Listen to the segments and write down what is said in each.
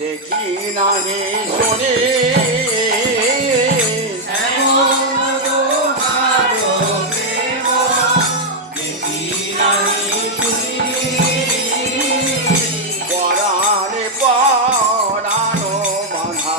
দেখি নাহি শুনি পরাণে পরানো বাধা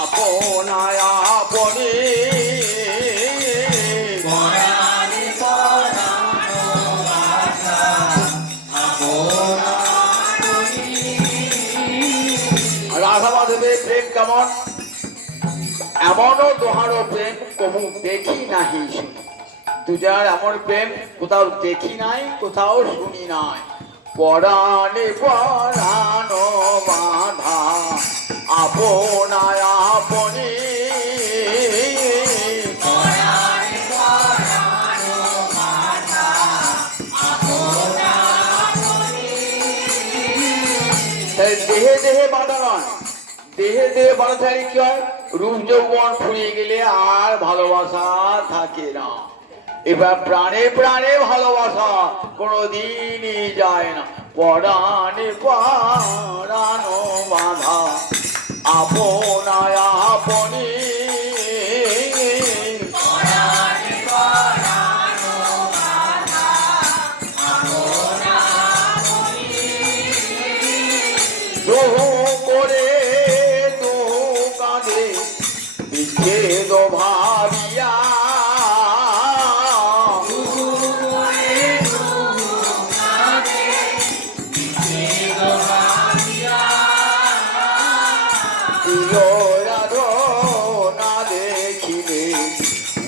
আপনায় আপনি রাধা মাধবের প্রেম কেমন? এমনও দোহারো প্রেম কবু দেখি নাহি শুনি। দুজার এমন প্রেম কোথাও দেখি নাই, কোথাও শুনি নাই। পরাণে পরানো বাধা আপনায় আপনি দেহে দেহে বাধা নয়, দেহে দেহে বাধা থাকে কি হয়? রূপ যৌবন ফুরিয়ে গেলে আর ভালোবাসা থাকে না। এবার প্রাণে প্রাণে ভালোবাসা কোনোদিনই যায় না। পরাণে পরানো বাধা আপনায় আপনি দুহু করে দুহু কাঁধে বিচ্ছেদ ভাবিয়া না দেখিলে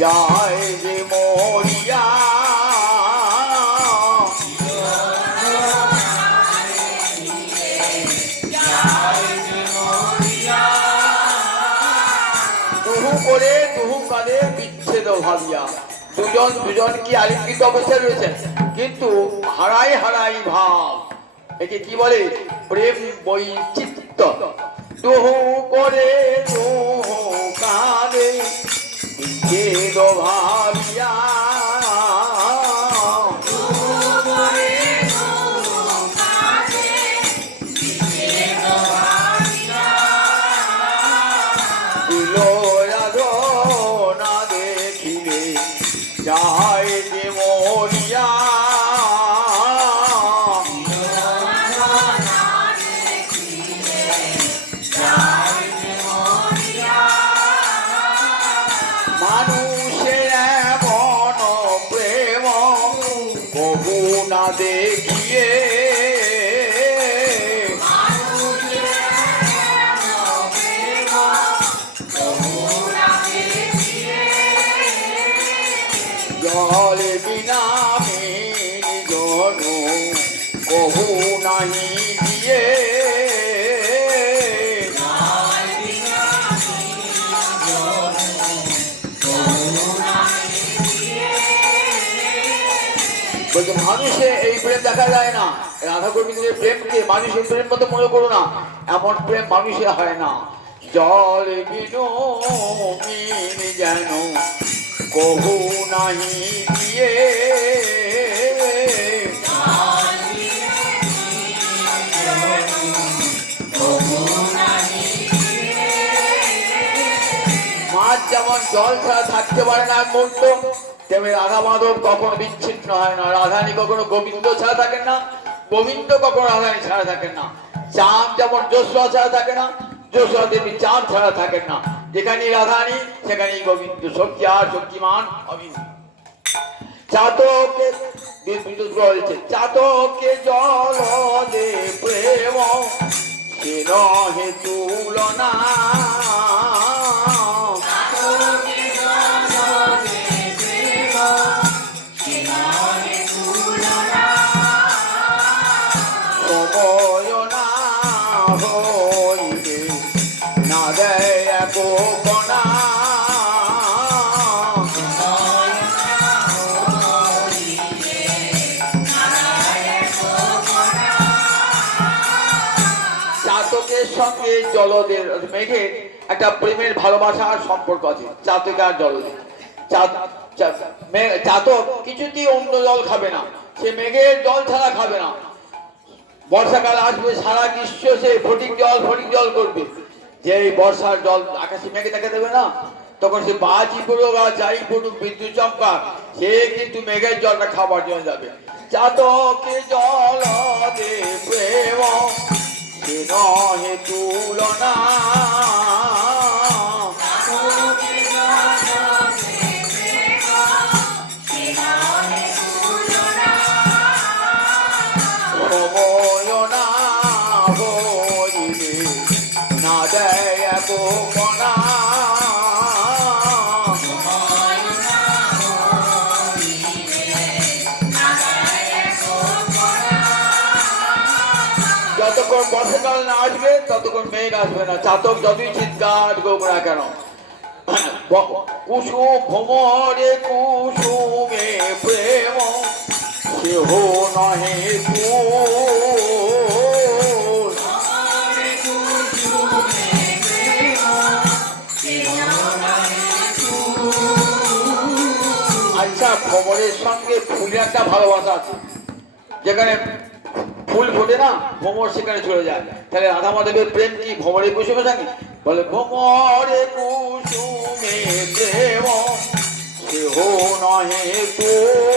যায় যে মরিয়া দুহু করে দুহু কাঁধে বিচ্ছেদ ভাবিয়া। দুজন দুজনকে আলিঙ্গিত অবস্থায় রয়েছেন, কিন্তু হারাই হারাই ভাব। একে কি বলে? প্রেম বৈচিত্র্য। দুহু করে দুহু কাঁধে বিচ্ছেদ ভাবিয়া না দেখিলে যায় যে মরিয়া মানুষের এমন প্রেম কবু না দেখিয়ে জলে বিনা জন কবু নাহি দিয়ে বলছে মানুষে এই প্রেম দেখা যায় না। রাধা গোবিন্দের প্রেমকে মানুষের প্রেম মতো মনে করো না, এমন প্রেম মানুষে হয় না। জল বিনো যেন কবু নাহি দিয়ে মাছ যেমন জল ছাড়া থাকতে পারে না এক মুহূর্ত, তেমনি রাধা মাধব কখনো বিচ্ছিন্ন হয় না। রাধানী কখনো গোবিন্দ ছাড়া থাকেন না, গোবিন্দ কখনো রাধানী ছাড়া থাকেন না। চাঁদ যেমন যশোয়া ছাড়া থাকে না, যশোয়া দেবী চাঁদ ছাড়া থাকেন না। যেখানেই রাধানী সেখানেই গোবিন্দ। শক্তি আর শক্তিমান অভিন্ন। চাতকে বলছে চাতকে জল দে প্রেম সে নহে তুলনা সময় না হইলে না দেয় গোপনা সঙ্গে জলদের মেঘের একটা প্রেমের ভালোবাসার সম্পর্ক আছে। চাতক আর জলদের, চাতক কিছুতেই অন্য জল খাবে না, সে মেঘের জল ছাড়া খাবে না। বর্ষাকাল আসবে, সারা গ্রীষ্ম সে ফটিক জল করবে। যে এই বর্ষার জল আকাশে মেঘে দেখা দেবে না, তখন সে বাজি পড়ুক আর যাই পড়ুক বিদ্যুৎ চমকা, সে কিন্তু মেঘের জলটা খাবার জন্য যাবে। চাতকে জল দে প্রেম সে নহে তুলনা, সময় না হইলে না দেয় কণা, যতক্ষণ বর্ষাকাল না আসবে ততক্ষণ মেঘ আসবে না। চাতক যতই চিৎকার করুক না কেন, কুসুম ভ্রমরে কুসুমে প্রেম সেহ নহে ফুল। আচ্ছা, ভ্রমরের সঙ্গে ফুলের একটা ভালোবাসা আছে, যেখানে ফুল ফোটে না ভ্রমর সেখানে চলে যায়। তাহলে রাধা মাধবের প্রেম কি ভ্রমরে কুসুমে থাকে? বলে ভ্রমরে কুসুমে প্রেম সেহ নহে ফুল।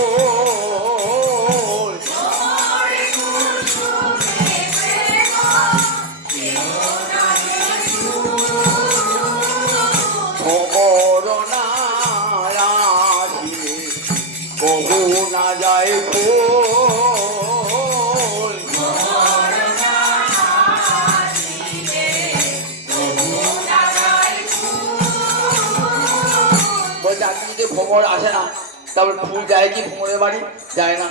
ভ্রমর না আসিলে কবু না যায় ফুল। বলছে আপনি যদি ভ্রমর আসে না তারপর ফুল যায় কি ভ্রমরের বাড়ি? যায় না।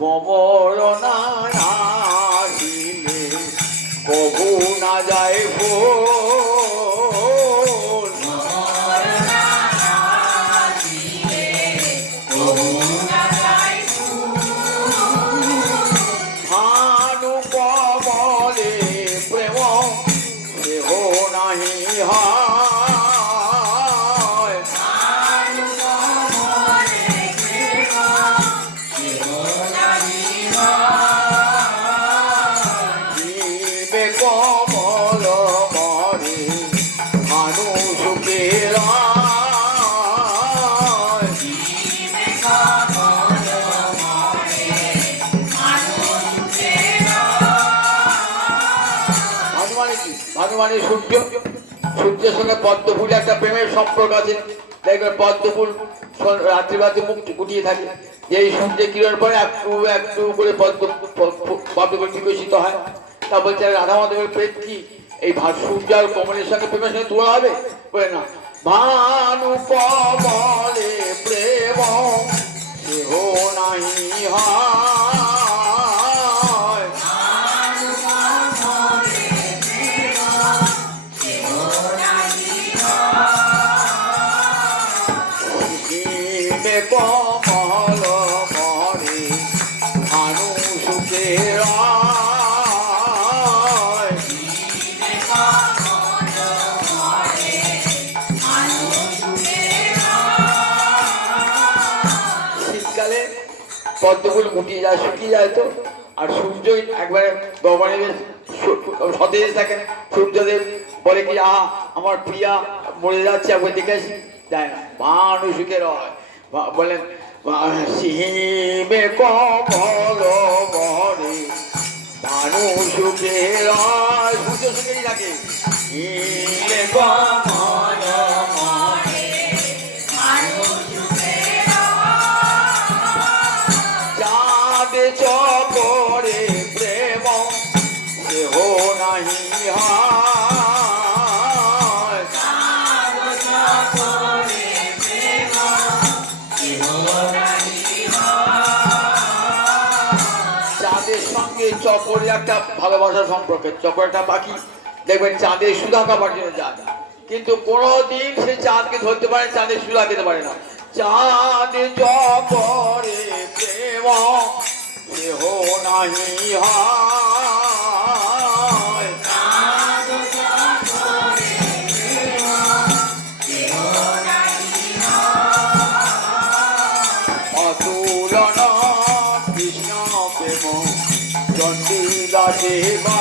ভ্রমর না আসিলে কবু না যায় ফুল। ভানু কমলে প্রেম দেহ নাহি হয়, জীবে কমল মরে ভানু সুখের ভানুমানি সূর্য, সূর্যের সঙ্গে পদ্ম ফুল একটা প্রেমের সম্পর্ক আছে। দেখবেন পদ্ম ফুল রাত্রিবাদে মুখ গুটিয়ে থাকে, যে এই সূর্যের কিরণ পরে একটু একটু করে পদ্ম ফুল বিকশিত হয়। তা বলছে রাধা মাধবের প্রেম কি এই সূর্য আর কমলের সঙ্গে প্রেমের সঙ্গে তুলনা হবে? বলে না। ভানু কমলে প্রেম সেহ নাহি হয়, কমল মরে ভানু সুখের শীতকালে পদ্মফুল মুটিয়ে যায়, শুকিয়ে যায় তো, আর সূর্য একবারে গগনে সতেজ থাকেন। সূর্যদেব বলে কি আহা আমার প্রিয়া মরে যাচ্ছে, একবার দেখে আসি, যায় না। ভানু সুখের হয় বলেন সিমে কমল মরে ভানু সুখের সূর্য সুখেরই থাকে। সিমে কমল মরে চাঁদ চকরে প্রেম সেহ নাহি হয়, চাঁদের সঙ্গে চকরের একটা ভালোবাসার সম্পর্ক। চকর একটা পাখি, দেখবেন চাঁদের সুধা খাবার জন্য যায়, কিন্তু কোনোদিন সে চাঁদকে ধরতে পারে, চাঁদের সুধা খেতে পারে না। চাঁদ চকরে প্রেম সেহ নাহি হয়, অতুলন কৃষ্ণ প্রেম চন্ডিলা দেবা